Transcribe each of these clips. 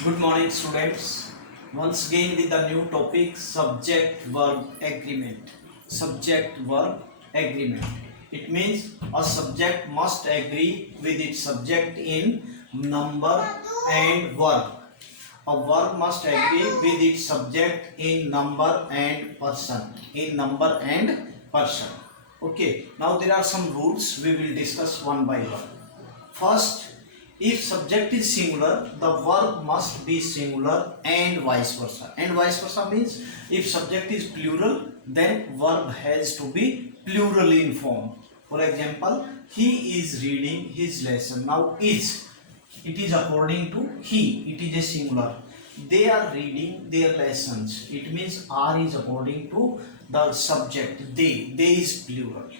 Good morning, students. Once again with the new topic subject verb agreement. Subject verb agreement. It means a subject must agree with its subject in number and verb. A verb must agree with its subject in number and person. In number and person. Okay. Now there are some rules we will discuss one by one. First, if subject is singular, the verb must be singular and vice versa. And vice versa means if subject is plural, then verb has to be plural in form. For example, he is reading his lesson. Now is, it is according to he, it is a singular. They are reading their lessons. It means are is according to the subject. They is plural.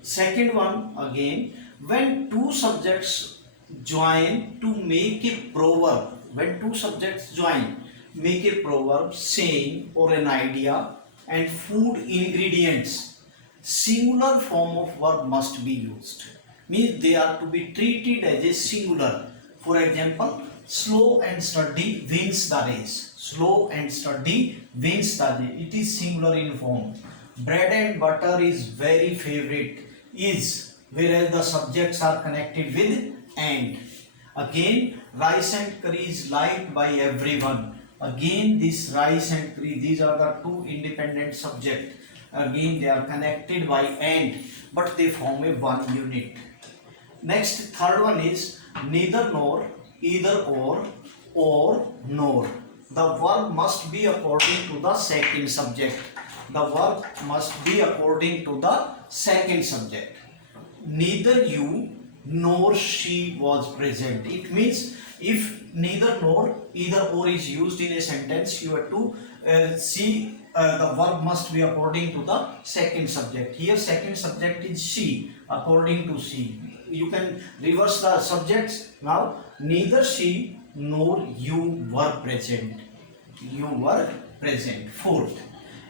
Second one again, when two subjects join to make a proverb, when two subjects join, make a proverb, saying or an idea and food ingredients, singular form of verb must be used. Means they are to be treated as a singular. For example, slow and steady wins the race. Slow and steady wins the race. It is singular in form. Bread and butter is very favorite. Is, whereas the subjects are connected with and. Again, rice and curry is liked by everyone. Again, this rice and curry, these are the two independent subjects. Again, they are connected by and, but they form a one unit. Next, third one is neither nor, either or nor. The verb must be according to the second subject. The verb must be according to the second subject. Neither you nor she was present. It means if neither nor, either or is used in a sentence, you have to see the verb must be according to the second subject. Here second subject is she, according to she. You can reverse the subjects. Now neither she nor you were present. You were present. Fourth,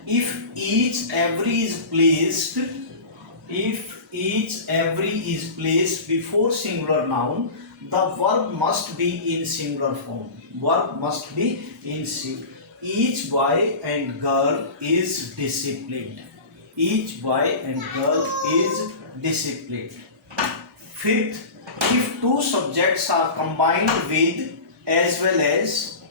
if each every is placed, if each every is placed before singular noun, the verb must be in singular form. Verb must be in singular. Each boy and girl is disciplined. Each boy and girl is disciplined. Fifth, if two subjects are combined with as well as,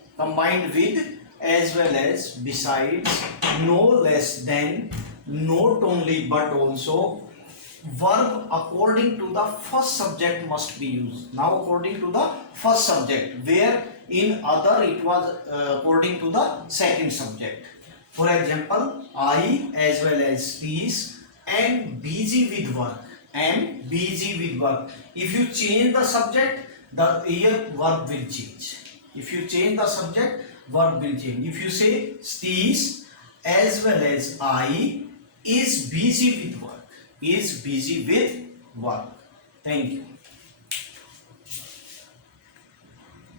besides, no less than, not only but also, verb according to the first subject must be used. Now according to the first subject, where in other it was according to the second subject. For example, I as well as is and busy with work. And busy with work. If you change the subject, the here verb will change. If you change the subject, verb will change. If you say is as well as I is busy with work. Is busy with work. Thank you.